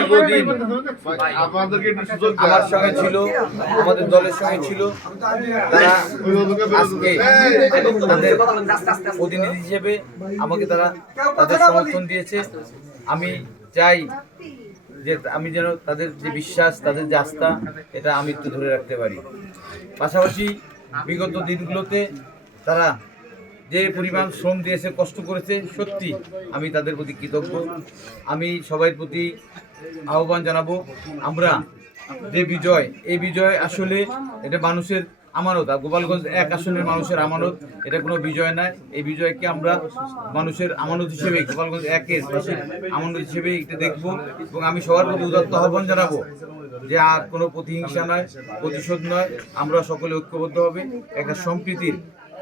দীর্ঘদিন আমার সঙ্গে ছিল, আমাদের দলের সঙ্গে ছিল, তারা আজকে তাদের প্রতিনিধি হিসেবে আমাকে তাদের সমর্থন দিয়েছে। আমি চাই যে আমি যেন তাদের যে বিশ্বাস, তাদের যে আস্থা, এটা আমি একটু ধরে রাখতে পারি। পাশাপাশি বিগত দিনগুলোতে তারা যে পরিমাণ শ্রম দিয়েছে, কষ্ট করেছে, সত্যি আমি তাদের প্রতি কৃতজ্ঞ। আমি সবার প্রতি আহ্বান জানাবো, আমরা যে বিজয়, এই বিজয় আসলে এটা মানুষের আমানত, গোপালগঞ্জ 1 আসনের মানুষের আমানত, এটা কোনো বিজয় নয়। এই বিজয়কে আমরা মানুষের আমানত হিসেবে, গোপালগঞ্জ 1-এর আমানত হিসেবে এটা দেখব। এবং আমি সবার প্রতি উদাত্ত আহ্বান জানাবো যে আর কোনো প্রতিহিংসা নয়, প্রতিশোধ নয়, আমরা সকলে ঐক্যবদ্ধভাবে একটা সম্প্রীতির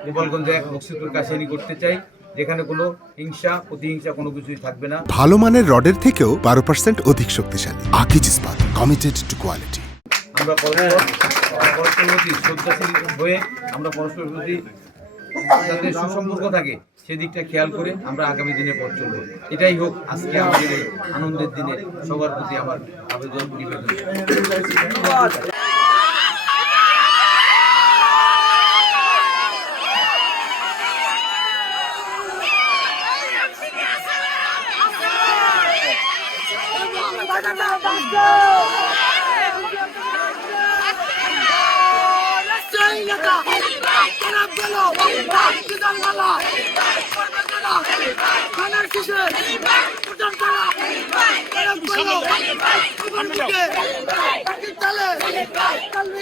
গোপালগঞ্জ 1 বক্সিপুর কাশিয়ানী করতে চাই, যেখানে কোনো হিংসা প্রতিহিংসা কোনো কিছুই থাকবে না। ভালো মানের রডের থেকেও 12% অধিক শক্তিশালী। আকিজ ইস্পাত, কমিটেড টু কোয়ালিটি। আমরা পরস্পর প্রতি শ্রদ্ধাশীল হয়ে আমরা পরস্পরের প্রতি যাতে সুসম্পর্ক থাকে সেদিকটা খেয়াল করে আমরা আগামী দিনে পথ চলব। এটাই হোক আজকে আমাদের এই আনন্দের দিনে সবার প্রতি আমার আবেদন, নিবেদন।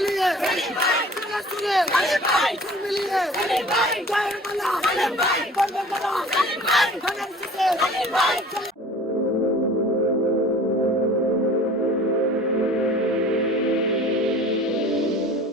মিলিয়ে